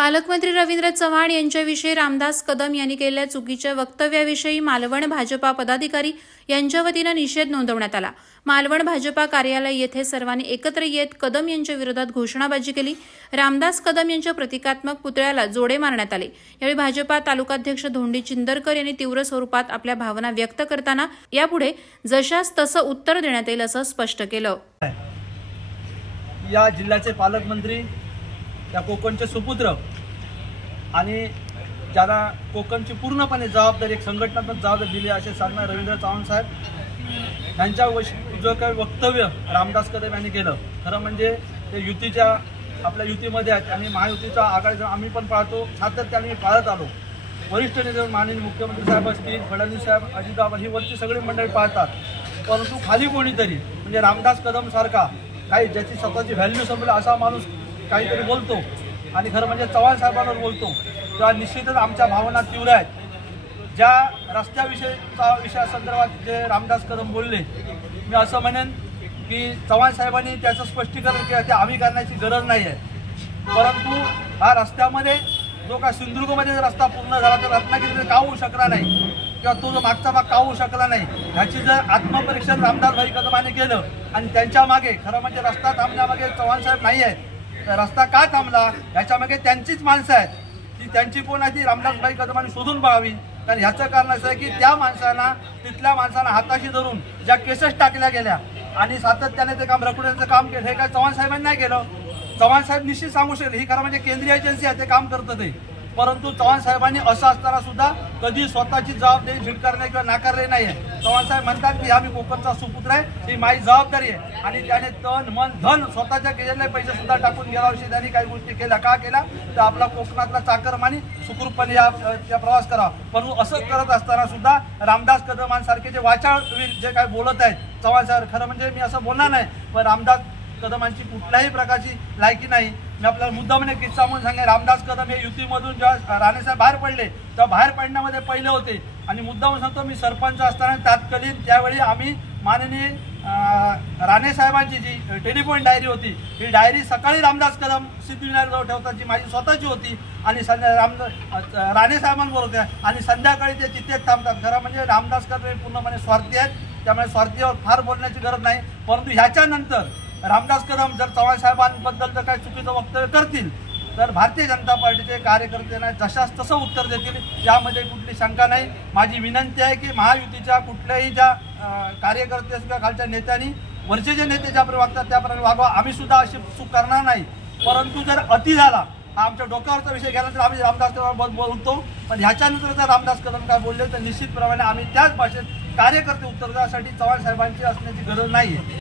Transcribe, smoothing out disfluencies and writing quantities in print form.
पालकमंत्री रवींद्र चव्हाण यांच्याविषयी रामदास कदम यांनी केलेल्या चुकीच्या वक्तव्याविषयी मालवण भाजपा पदाधिकारी यांच्या वतीने निषेध नोंदवण्यात आला। मालवण भाजपा कार्यालय येथे सर्वांनी एकत्र येत कदम यांच्या विरोधात घोषणाबाजी केली। रामदास कदम यांच्या प्रतिकात्मक पुतळ्याला जोडे मारण्यात आले। यावेळी भाजपा तालुकाध्यक्ष धोंडी चिंदरकर यांनी तीव्र स्वरूपात आपल्या भावना व्यक्त करताना यापुढे जशास तसं उत्तर देण्यात येईल असं स्पष्ट केलं। या जिल्ह्याचे पालकमंत्री, या कोकणचे सुपुत्र आणि ज्यांना कोकणची पूर्णपणे जबाबदारी, एक संघटनात्मक जबाबदारी दिली असे सांगणारे रवींद्र चव्हाण साहेब यांच्या जो काही वक्तव्य रामदास कदम यांनी केलं, खरं म्हणजे ते युतीच्या आपल्या युतीमध्ये आहेत आणि महायुतीचा आघाडी आम्ही पण पाळतो, सातत्याने पाळत आलो। वरिष्ठ नेते माननीय मुख्यमंत्री साहेब असतील, फडणवीस साहेब, अजितदादा ही वरची सगळी मंडळी पाळतात, परंतु खाली कोणीतरी म्हणजे रामदास कदम सारखा काही ज्याची स्वतःची व्हॅल्यू संपली असा माणूस काहीतरी बोलतो आणि खरं म्हणजे चव्हाण साहेबांवर बोलतो तेव्हा निश्चितच आमच्या भावना तीव्र आहेत। ज्या रस्त्याविषयीचा विषयासंदर्भात जे रामदास कदम बोलले, मी असं म्हणेन की चव्हाण साहेबांनी त्याचं स्पष्टीकरण केलं ते आम्ही करण्याची गरज नाही आहे, परंतु हा रस्त्यामध्ये जो का सिंधुदुर्गमध्ये रस्ता पूर्ण झाला तर रत्नागिरीमध्ये का होऊ शकला नाही किंवा तो जो मागचा भाग का होऊ शकला नाही, ह्याची जर आत्मपरीक्षण रामदास भाई कदमाने केलं आणि त्यांच्या मागे खरं म्हणजे रस्ता थांबण्यामागे चव्हाण साहेब नाही आहेत, रस्ता का थांबला याच्यामागे त्यांचीच माणसं आहेत, ती त्यांची कोण आहे ती रामदासभाई कदमांनी शोधून पाहावी। कारण ह्याचं कारण असं आहे की त्या माणसांना, तिथल्या माणसांना हाताशी धरून ज्या केसेस टाकल्या गेल्या आणि सातत्याने ते काम रखडण्याचं काम केलं, हे काय चव्हाण साहेबांनी नाही केलं। चव्हाण साहेब निश्चित सांगू शकले ही खरं म्हणजे केंद्रीय एजन्सी आहे, ते काम करतं ते, परंतु चव्हाण साहेबांनी असं असताना सुद्धा कधी स्वतःची जबाबदारी झिडकारणे किंवा नाकारले नाही आहे। चव्हाण साहेब म्हणतात की आम्ही कोकणचा सुपुत्र आहे, ही माझी जबाबदारी आहे आणि त्याने तन मन धन स्वतःच्या केलेले पैसे सुद्धा टाकून गेल्या वर्षी त्यांनी काही गोष्टी केल्या, का केल्या तर आपला कोकणातला चाकरमानी सुखरूपपणे या प्रवास करावा। परंतु असं करत असताना सुद्धा रामदास कदमांसारखे जे वाचाळवीर जे काय बोलत आहेत चव्हाण साहेब, खरं म्हणजे मी असं बोलणार नाही, पण रामदास कदमांची कुठल्याही प्रकारची लायकी नाही। मी आपल्याला मुद्दामने किस्सा म्हणून सांगेन, रामदास कदम हे युतीमधून जेव्हा राणेसाहेब बाहेर पडले तेव्हा बाहेर पडण्यामध्ये पहिले होते आणि मुद्दामून सांगतो मी सरपंच असताना तत्कालीन त्यावेळी आम्ही माननीय राणेसाहेबांची जी टेलिफोन डायरी होती, ही डायरी सकाळी रामदास कदम सिद्धिविनायकजवळ ठेवतात, जी माझी स्वतःची होती आणि राणेसाहेबांबरोबर होत्या आणि संध्याकाळी ते तिथेच थांबतात। खरं म्हणजे रामदास कदम हे पूर्णपणे स्वार्थी आहेत, त्यामुळे स्वार्थीवर फार बोलण्याची गरज नाही। परंतु ह्याच्यानंतर रामदास कदम जर चव्हाण साहेबांबद्दल जर काही चुकीचं वक्तव्य करतील तर भारतीय जनता पार्टीचे कार्यकर्त्यांना जशास तसं उत्तर देतील, यामध्ये कुठली शंका नाही। माझी विनंती आहे की महायुतीच्या कुठल्याही ज्या कार्यकर्ते किंवा खालच्या नेत्यांनी वरचे जे नेते ज्याप्रमाणे वागतात त्याप्रमाणे वागवा, आम्ही सुद्धा अशी चूक करणार नाही, परंतु जर अति झाला हा आमच्या डोक्यावरचा विषय गेल्यानंतर आम्ही रामदास कदम बोलतो, पण ह्याच्यानंतर जर रामदास कदम काय बोलले तर निश्चितप्रमाणे आम्ही त्याच भाषेत कार्यकर्ते उत्तर देण्यासाठी चव्हाण साहेबांची असण्याची गरज नाही आहे।